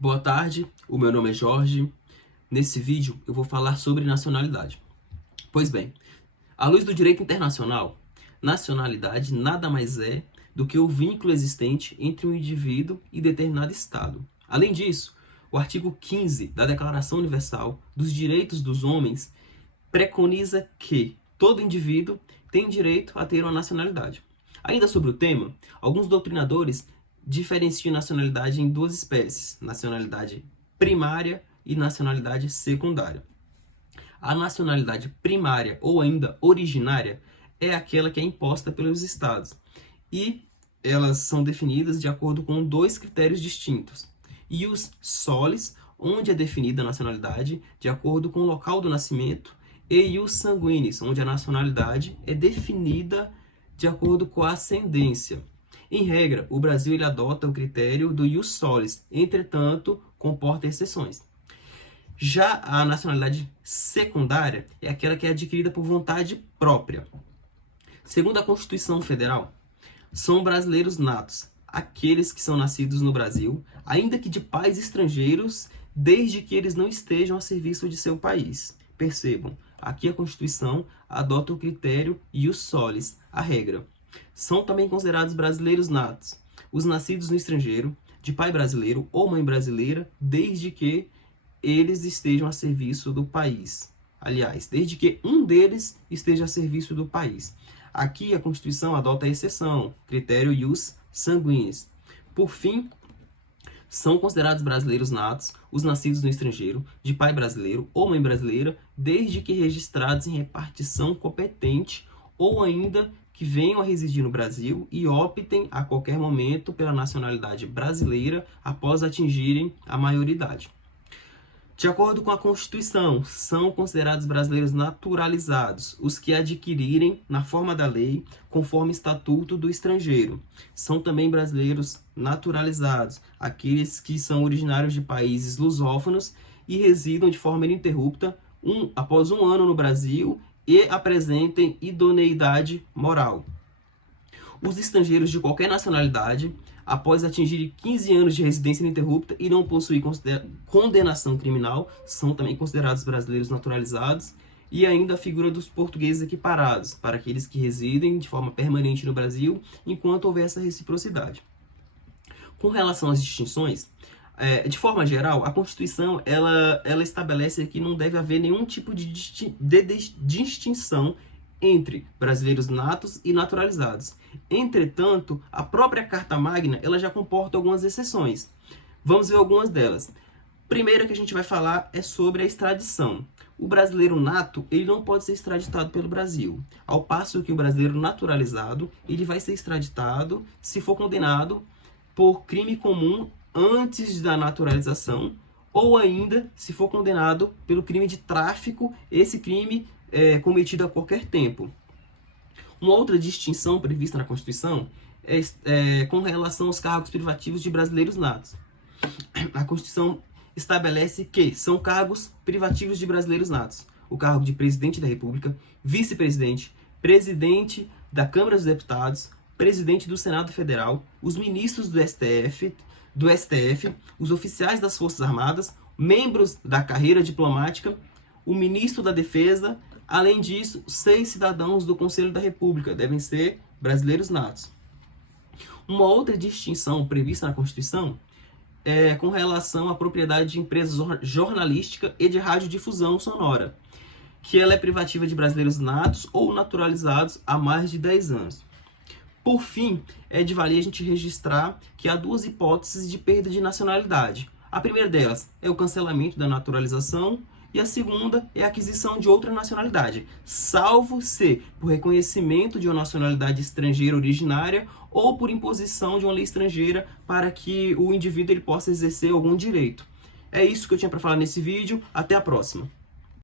Boa tarde, o meu nome é Jorge. Nesse vídeo eu vou falar sobre nacionalidade. Pois bem, à luz do direito internacional, nacionalidade nada mais é do que o vínculo existente entre um indivíduo e determinado Estado. Além disso, o artigo 15 da Declaração Universal dos Direitos dos Homens preconiza que todo indivíduo tem direito a ter uma nacionalidade. Ainda sobre o tema, alguns doutrinadores diferenciam nacionalidade em duas espécies: nacionalidade primária e nacionalidade secundária. A nacionalidade primária, ou ainda originária, é aquela que é imposta pelos estados, e elas são definidas de acordo com dois critérios distintos: ius solis, onde é definida a nacionalidade de acordo com o local do nascimento, e ius sanguinis, onde a nacionalidade é definida de acordo com a ascendência. Em regra, o Brasil ele adota o critério do ius solis, entretanto, comporta exceções. Já a nacionalidade secundária é aquela que é adquirida por vontade própria. Segundo a Constituição Federal, são brasileiros natos aqueles que são nascidos no Brasil, ainda que de pais estrangeiros, desde que eles não estejam a serviço de seu país. Percebam, aqui a Constituição adota o critério ius solis, a regra. São também considerados brasileiros natos os nascidos no estrangeiro, de pai brasileiro ou mãe brasileira, desde que eles estejam a serviço do país. Aliás, desde que um deles esteja a serviço do país. Aqui a Constituição adota a exceção, critério ius sanguinis. Por fim, são considerados brasileiros natos os nascidos no estrangeiro, de pai brasileiro ou mãe brasileira, desde que registrados em repartição competente ou ainda que venham a residir no Brasil e optem a qualquer momento pela nacionalidade brasileira após atingirem a maioridade. De acordo com a Constituição, são considerados brasileiros naturalizados os que adquirirem, na forma da lei, conforme estatuto do estrangeiro. São também brasileiros naturalizados aqueles que são originários de países lusófonos e residam de forma ininterrupta após um ano no Brasil e apresentem idoneidade moral. Os estrangeiros de qualquer nacionalidade, após atingirem 15 anos de residência ininterrupta e não possuir condenação criminal, são também considerados brasileiros naturalizados. E ainda a figura dos portugueses equiparados, para aqueles que residem de forma permanente no Brasil, enquanto houver essa reciprocidade. Com relação às distinções, de forma geral, a Constituição ela estabelece que não deve haver nenhum tipo de distinção entre brasileiros natos e naturalizados. Entretanto, a própria Carta Magna ela já comporta algumas exceções. Vamos ver algumas delas. Primeira que a gente vai falar é sobre a extradição. O brasileiro nato ele não pode ser extraditado pelo Brasil, ao passo que o brasileiro naturalizado ele vai ser extraditado se for condenado por crime comum antes da naturalização, ou ainda se for condenado pelo crime de tráfico, esse crime é cometido a qualquer tempo. Uma outra distinção prevista na Constituição é com relação aos cargos privativos de brasileiros natos. A Constituição estabelece que são cargos privativos de brasileiros natos: o cargo de presidente da República, vice-presidente, presidente da Câmara dos Deputados, presidente do Senado Federal, os ministros do STF, os oficiais das Forças Armadas, membros da carreira diplomática, o ministro da Defesa. Além disso, 6 cidadãos do Conselho da República devem ser brasileiros natos. Uma outra distinção prevista na Constituição é com relação à propriedade de empresas jornalística e de radiodifusão sonora, que ela é privativa de brasileiros natos ou naturalizados há mais de 10 anos. Por fim, é de valer a gente registrar que há duas hipóteses de perda de nacionalidade. A primeira delas é o cancelamento da naturalização e a segunda é a aquisição de outra nacionalidade, salvo se por reconhecimento de uma nacionalidade estrangeira originária ou por imposição de uma lei estrangeira para que o indivíduo ele possa exercer algum direito. É isso que eu tinha para falar nesse vídeo. Até a próxima.